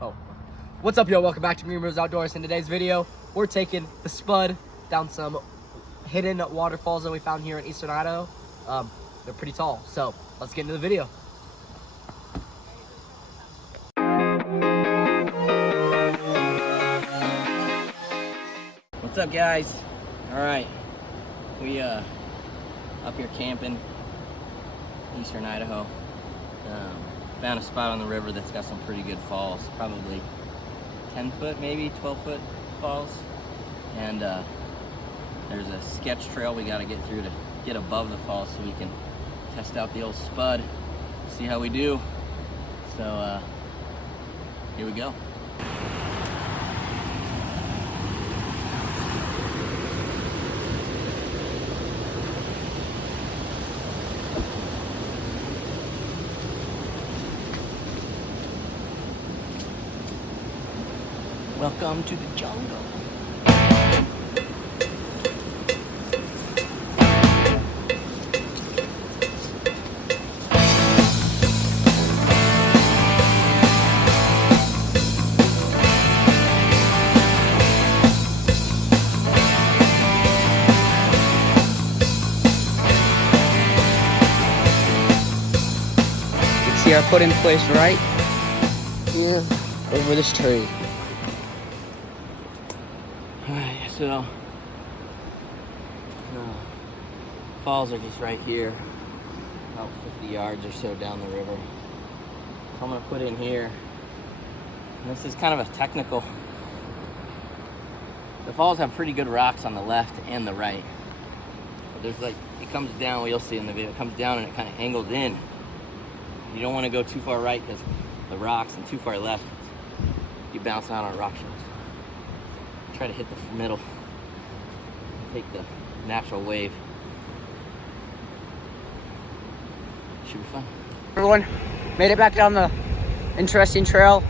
Oh, what's up, yo? Welcome back to Green Rivers Outdoors. In today's video, we're taking the SPUD down some hidden waterfalls that we found here in eastern Idaho. They're pretty tall, so let's get into the video. What's up, guys? All right, we up here camping, eastern Idaho. Found a spot on the river that's got some pretty good falls, probably 10 foot, maybe 12 foot falls. And there's a sketch trail we got to get through to get above the falls so we can test out the old SPUD, see how we do. So here we go. Welcome to the jungle. You can see our put in place right here over this tree. Alright, so falls are just right here, about 50 yards or so down the river. So I'm going to put in here, and this is kind of a technical. The falls have pretty good rocks on the left and the right. But there's like, it comes down, you'll see in the video, it comes down and it kind of angles in. You don't want to go too far right because the rocks, and too far left, you bounce out on rock shells. Try to hit the middle, take the natural wave. Should be fun. Everyone made it back down the interesting trail.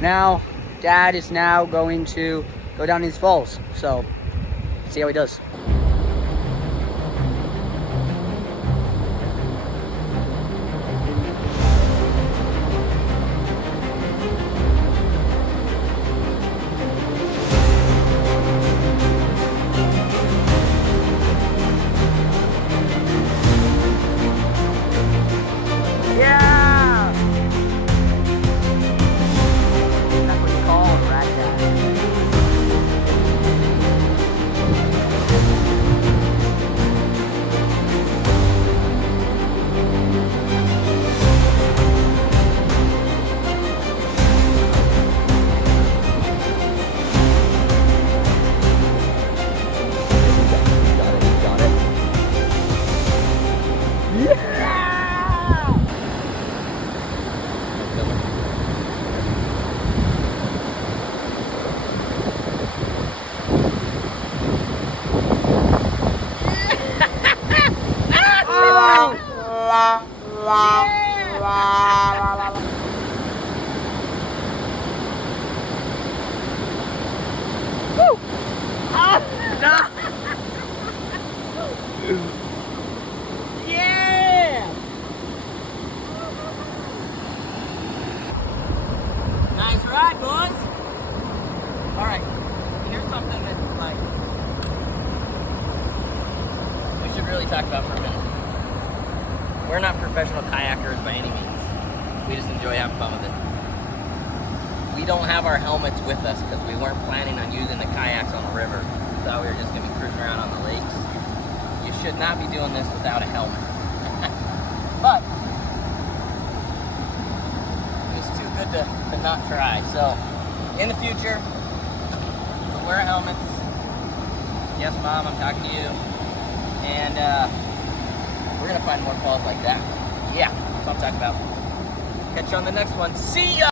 Now, Dad is now going to go down these falls. So, let's see how he does. Yeah! Nice ride, boys. All right, here's something that we should really talk about for a minute. We're not professional kayakers by any means. We just enjoy having fun with it. We don't have our helmets with us because we weren't planning on using the kayaks on the river. We thought we were just going to be cruising around on the lakes. You should not be doing this without a helmet. But it's too good to not try. So in the future, we'll wear helmets. Yes, Mom, I'm talking to you. And we're going to find more falls like that. Yeah, that's what I'm talking about. Catch you on the next one. See ya!